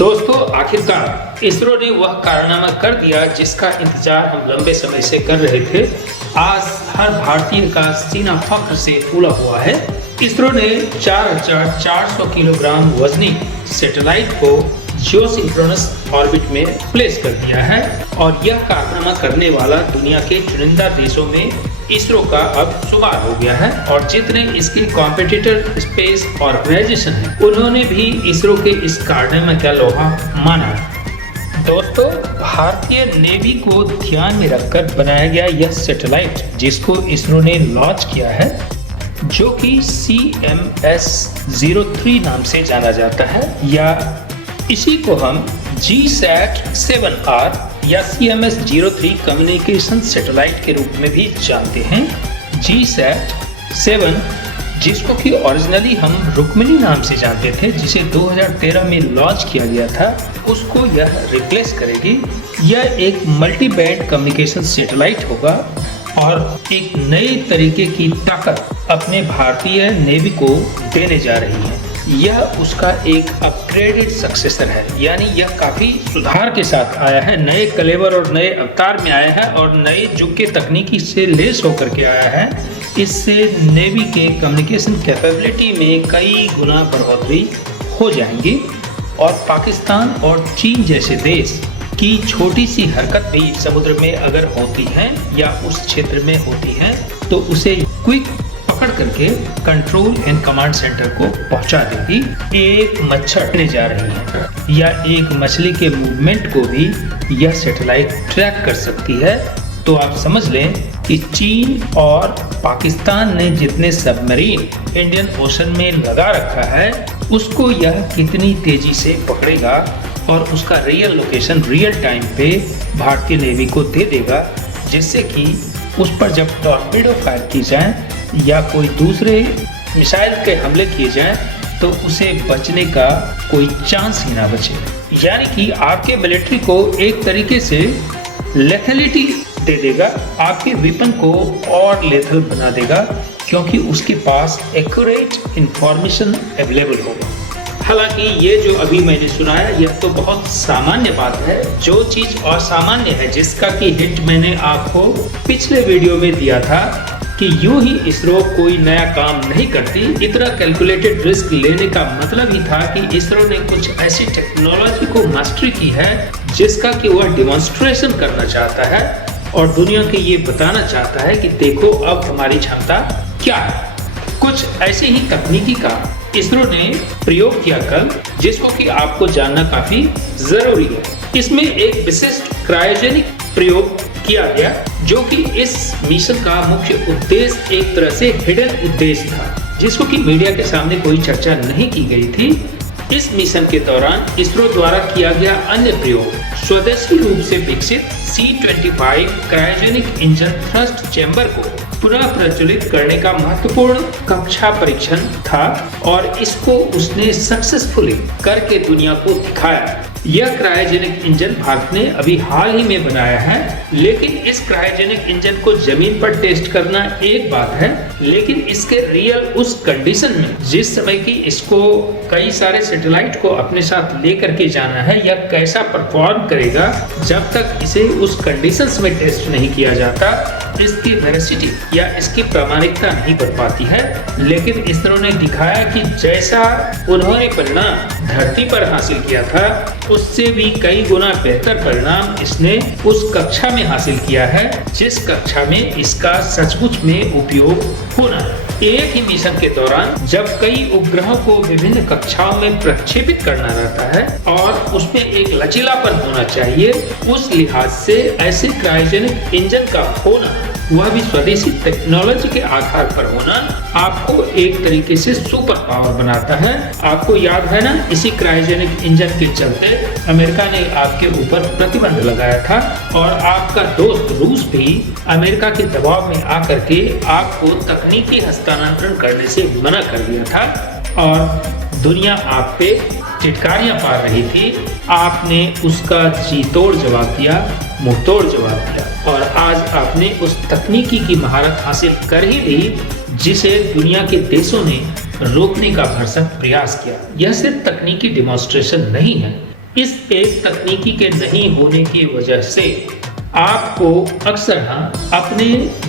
दोस्तों, आखिरकार इसरो ने वह कारनामा कर दिया जिसका इंतजार हम लंबे समय से कर रहे थे। आज हर भारतीय का सीना फख्र से फूला हुआ है। इसरो ने 4400 किलोग्राम वजनी सैटेलाइट को जियोसिंक्रोनस ऑर्बिट में प्लेस कर दिया है और यह कारनामा करने वाला दुनिया के चुनिंदा देशों में इसरो का अब शुमार हो गया है। और जितने इसके कॉम्पिटिटर स्पेस ऑर्गेनाइजेशन हैं, उन्होंने भी इसरो के इस कारनामे का लोहा माना है। दोस्तों, भारतीय नेवी को ध्यान में रखकर बनाया गया यह सैटेलाइट जिसको इसरो ने लॉन्च किया है, जो कि CMS-03 नाम से जाना जाता है, या इसी को हम GSAT-7R या CMS-03 कम्युनिकेशन सैटेलाइट के रूप में भी जानते हैं। GSAT-7 जिसको कि ओरिजिनली हम रुक्मिणी नाम से जानते थे, जिसे 2013 में लॉन्च किया गया था, उसको यह रिप्लेस करेगी। यह एक मल्टी बैंड कम्युनिकेशन सैटेलाइट होगा और एक नए तरीके की ताकत अपने भारतीय नेवी को देने जा रही है। यह उसका एक अपग्रेडेड सक्सेसर है, यानी यह काफी सुधार के साथ आया है, नए कलेवर और नए अवतार में आया है और नए युग के तकनीकी से लेस होकर के आया है। इससे नेवी के कम्युनिकेशन कैपेबिलिटी में कई गुना बढ़ोतरी हो जाएंगी और पाकिस्तान और चीन जैसे देश की छोटी सी हरकत भी समुद्र में अगर होती है या उस क्षेत्र में होती है तो उसे क्विक पकड़ करके कंट्रोल एंड कमांड सेंटर को पहुंचा देगी। एक मच्छर ने जा रही है या एक मछली के मूवमेंट को भी यह सैटेलाइट ट्रैक कर सकती है। तो आप समझ लें कि चीन और पाकिस्तान ने जितने सबमरीन इंडियन ओशन में लगा रखा है, उसको यह कितनी तेजी से पकड़ेगा और उसका रियल लोकेशन रियल टाइम पे भारतीय नेवी को दे देगा, जिससे कि उस पर जब टॉर्पेडो फायर की जाए या कोई दूसरे मिसाइल के हमले किए जाएं तो उसे बचने का कोई चांस ही ना बचे। यानी कि आपके मिलिट्री को एक तरीके से लेथलिटी दे देगा, आपके वेपन को और लेथल बना देगा, क्योंकि उसके पास एक्यूरेट इंफॉर्मेशन अवेलेबल होगा। हालांकि ये जो अभी मैंने सुनाया यह तो बहुत सामान्य बात है। जो चीज असामान्य है, जिसका कि हिंट मैंने आपको पिछले वीडियो में दिया था कि यूं ही इसरो कोई नया काम नहीं करती, इतना कैलकुलेटेड रिस्क लेने का मतलब ही था कि इसरो ने कुछ ऐसी टेक्नोलॉजी को मास्टरी की है जिसका कि वह डिमॉन्स्ट्रेशन करना चाहता है और दुनिया को ये बताना चाहता है कि देखो अब हमारी क्षमता क्या है। कुछ ऐसे ही तकनीकी का इसरो ने प्रयोग किया कल, जिसको कि आपको जानना काफी जरूरी है। इसमें एक विशिष्ट क्रायोजेनिक प्रयोग किया गया, जो कि इस मिशन का मुख्य उद्देश्य एक तरह से हिडन उद्देश्य था, जिसको कि मीडिया के सामने कोई चर्चा नहीं की गई थी। इस मिशन के दौरान इसरो द्वारा किया गया अन्य प्रयोग स्वदेशी रूप से विकसित C-25 cryogenic engine thrust chamber को पुनः प्रज्वलित करने का महत्वपूर्ण कक्षा परीक्षण था और इसको उसने सक्सेसफुली करके दुनिया को दिखाया। यह क्रायोजेनिक इंजन भारत ने अभी हाल ही में बनाया है, लेकिन इस क्रायोजेनिक इंजन को जमीन पर टेस्ट करना एक बात है, लेकिन इसके रियल उस कंडीशन में जिस समय की इसको कई सारे सैटेलाइट को अपने साथ लेकर के जाना है, या कैसा परफॉर्म करेगा, जब तक इसे उस कंडीशंस में टेस्ट नहीं किया जाता, इसकी वेरासिटी या इसकी प्रामाणिकता नहीं बन पाती है। लेकिन इसरो ने दिखाया कि जैसा उन्होंने परिणाम धरती पर हासिल किया था, उससे भी कई गुना बेहतर परिणाम इसने उस कक्षा में हासिल किया है जिस कक्षा में इसका सचमुच में उपयोग होना है। एक ही मिशन के दौरान जब कई उपग्रहों को विभिन्न कक्षाओं में प्रक्षेपित करना रहता है और उसमें एक लचीलापन होना चाहिए, उस लिहाज से ऐसे क्रायोजेनिक इंजन का होना, वह भी स्वदेशी टेक्नोलॉजी के आधार पर होना, आपको एक तरीके से सुपर पावर बनाता है। आपको याद है ना, इसी क्रायोजेनिक इंजन के चलते अमेरिका ने आपके ऊपर प्रतिबंध लगाया था और आपका दोस्त रूस भी अमेरिका के दबाव में आकर के आपको तकनीकी हस्तांतरण करने से मना कर दिया था और दुनिया आप पे चिटकारियां पार रही थी। आपने उसका जी तोड़ जवाब दिया, मुंह तोड़ जवाब दिया और आज आपने उस तकनीकी की महारत हासिल कर ही ली जिसे दुनिया के देशों ने रोकने का भरसक प्रयास किया। यह सिर्फ तकनीकी डिमॉन्स्ट्रेशन नहीं है, इस एक तकनीकी के नहीं होने की वजह से आपको अक्सर अपने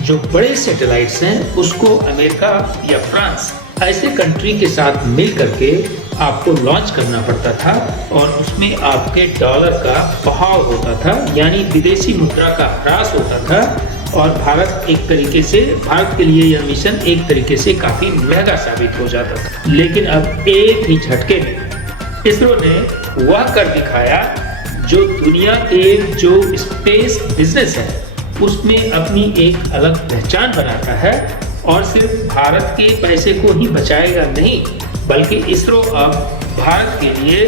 जो बड़े सैटेलाइट्स हैं उसको अमेरिका या फ्रांस ऐसे कंट्री के साथ मिल करके आपको लॉन्च करना पड़ता था और उसमें आपके डॉलर का बहाव होता था, यानी विदेशी मुद्रा का ह्रास होता था और भारत के लिए यह मिशन एक तरीके से काफी महंगा साबित हो जाता था। लेकिन अब एक ही झटके में इसरो ने वह कर दिखाया जो दुनिया के जो स्पेस बिजनेस है उसमें अपनी एक अलग पहचान बनाता है और सिर्फ भारत के पैसे को ही बचाएगा नहीं, बल्कि इसरो अब भारत के लिए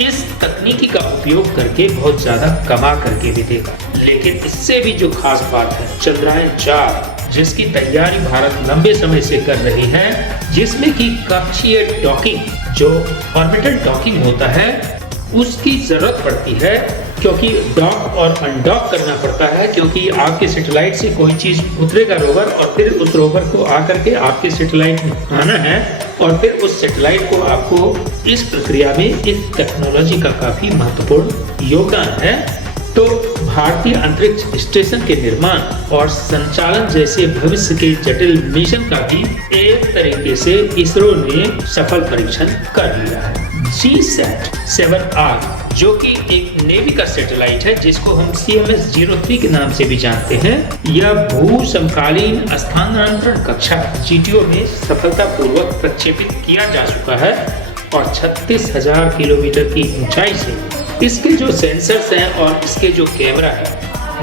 इस तकनीकी का उपयोग करके बहुत ज्यादा कमा करके भी देगा। लेकिन इससे भी जो खास बात है, चंद्रयान 4 जिसकी तैयारी भारत लंबे समय से कर रही है, जिसमें कि कक्षीय डॉकिंग जो ऑर्बिटल डॉकिंग होता है उसकी जरूरत पड़ती है, क्योंकि डॉक और अनडॉक करना पड़ता है, क्योंकि आपके सैटेलाइट से कोई चीज उतरेगा रोवर और फिर उस रोवर को आकर के आपके सैटेलाइट में आना है और फिर उस सैटेलाइट को आपको इस प्रक्रिया में इस टेक्नोलॉजी का काफी महत्वपूर्ण योगदान है। तो भारतीय अंतरिक्ष स्टेशन के निर्माण और संचालन जैसे भविष्य के जटिल मिशन का भी एक तरीके से इसरो ने सफल परीक्षण कर लिया है। GSAT-7R जो कि एक नेवी का सैटेलाइट है जिसको हम CMS-03 के नाम से भी जानते हैं, यह भू समकालीन स्थानांतरण कक्षा GTO में सफलतापूर्वक प्रक्षेपित किया जा चुका है और 36,000 किलोमीटर की ऊंचाई से इसके जो सेंसर्स हैं और इसके जो कैमरा है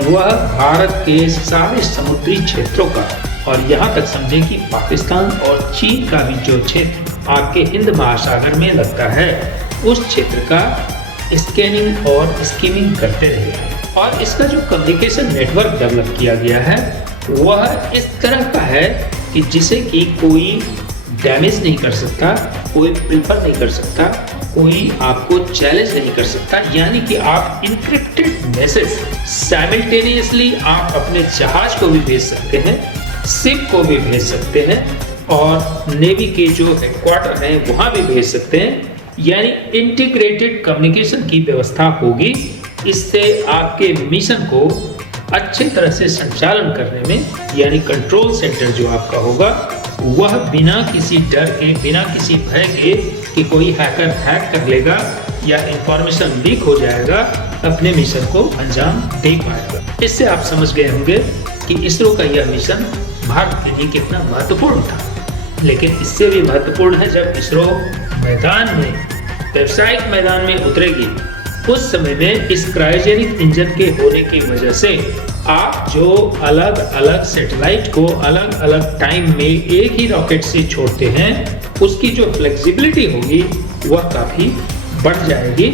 वह भारत के सारे समुद्री क्षेत्रों का और यहाँ तक समझे कि पाकिस्तान और चीन का भी जो क्षेत्र आपके हिंद महासागर में लगता है उस क्षेत्र का स्कैनिंग और स्कीमिंग करते रहे। और इसका जो कम्युनिकेशन नेटवर्क डेवलप किया गया है वह इस तरह का है कि जिसे कि कोई डैमेज नहीं कर सकता, कोई प्रिफर नहीं कर सकता, कोई आपको चैलेंज नहीं कर सकता, यानी कि आप इनक्रिप्टेड मैसेज साइमल्टेनियसली आप अपने जहाज को भी भेज सकते हैं, शिप को भी भेज सकते हैं और नेवी के जो हेडक्वार्टर हैं वहां भी भेज सकते हैं, यानी इंटीग्रेटेड कम्युनिकेशन की व्यवस्था होगी। इससे आपके मिशन को अच्छे तरह से संचालन करने में, यानी कंट्रोल सेंटर जो आपका होगा वह बिना किसी डर के, बिना किसी भय के कि कोई हैकर हैक कर लेगा या इंफॉर्मेशन लीक हो जाएगा, अपने मिशन को अंजाम दे पाएगा। इससे आप समझ गए होंगे कि इसरो का यह मिशन भारत के लिए कितना महत्वपूर्ण था। लेकिन इससे भी महत्वपूर्ण है जब इसरो मैदान में, व्यावसायिक मैदान में उतरेगी, उस समय में इस क्रायोजेनिक इंजन के होने की वजह से आप जो अलग अलग सैटेलाइट को अलग अलग टाइम में एक ही रॉकेट से छोड़ते हैं उसकी जो फ्लेक्सिबिलिटी होगी वह काफी बढ़ जाएगी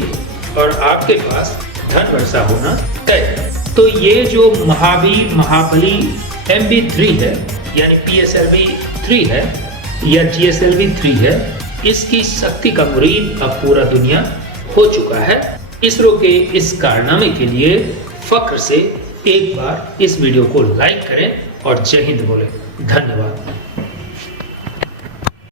और आपके पास धन वर्षा होना तय। तो ये जो महावीर महाबली MB3 है, यानी PSLV-3 है या GSLV-3 है, इसकी शक्ति का मुरीद अब पूरा दुनिया हो चुका है। इसरो के इस कारनामे के लिए फख्र से एक बार इस वीडियो को लाइक करें और जय हिंद बोले। धन्यवाद।